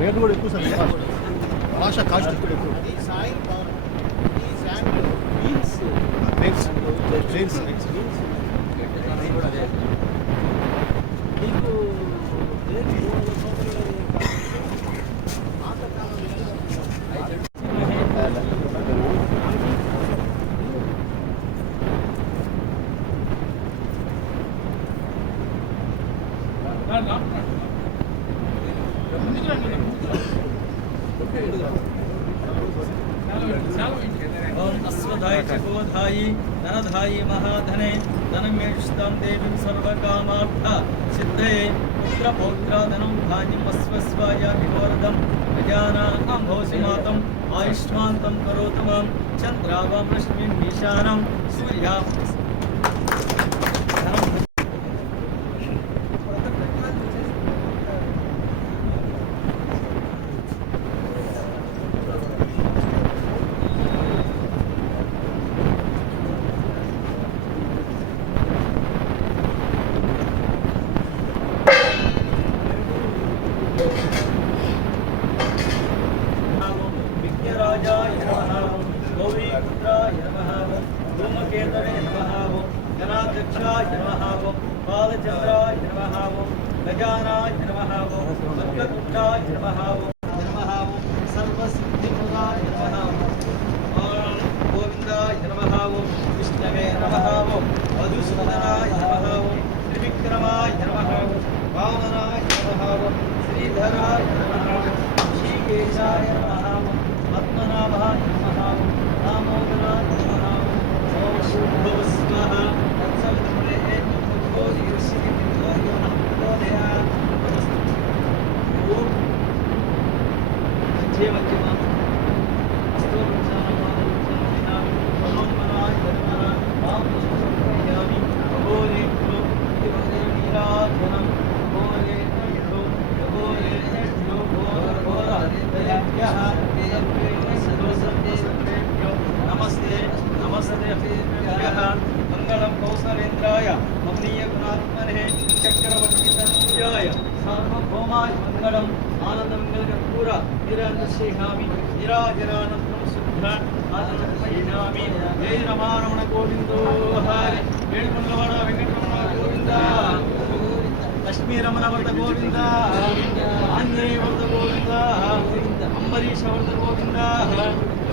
Rate కూడా ఎక్కువ sir భాష కాస్ట్ ఇక్కడ ఎక్కువ బీన్స్ బీన్స్ బీన్స్ دینیوں سرکا سی پھر پوچھا دن خان سویادم گجاسی کروت وم چند سوریا राजाय नमः गोवी पुत्राय नमः धूमकेतवे नमः जनाध्यक्षाय नमः बालचंद्राय नमः गजानाय नमः भक्तकुट्टाय नमः नमः सर्वसिद्धिप्रदाय नमः गोविन्दाय नमः विष्णवे नमः मधुसूदनाय नमः त्रिविक्रमाय नमः वामनाय नमः श्रीधराय नमः श्रीकेशाय नमः Yeah. सरेन्द्राय ममनीय गुणात्मने चक्रवर्ती तनुजाय सार्वभौमाय मंगलम आनंदमंगल पूर निरंतर सेहामि निराजरानंदम शुद्ध आनंदमयनामि जय रमारमण गोविंदो हरे वेणुमंगवण वेंकटरमण गोविंद லட்சுமிரமணவர்த கோவிந்தா ஆஞ்சநேயவர்த கோவிந்தா அம்பரீஷவர்த கோவிந்தா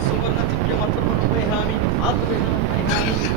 சுவர்ண திவ்ய மத்திரமணி ஆத்மேகாமி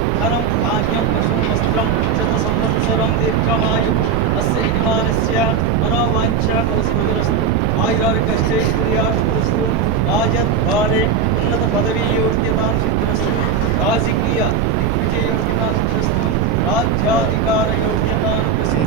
अहम् आयम् पशुमस्त्रम् चतसंवत्सरम् दीर्घमायुः अस्य इमानस्य अनवाञ्छस्तु आयद्भारे उन्नतपदवीयोग्यतां शिक्षस्तु राजकीय विजययोग्यतां शिक्षस्तु राज्याधिकारयोग्यतां प्रसि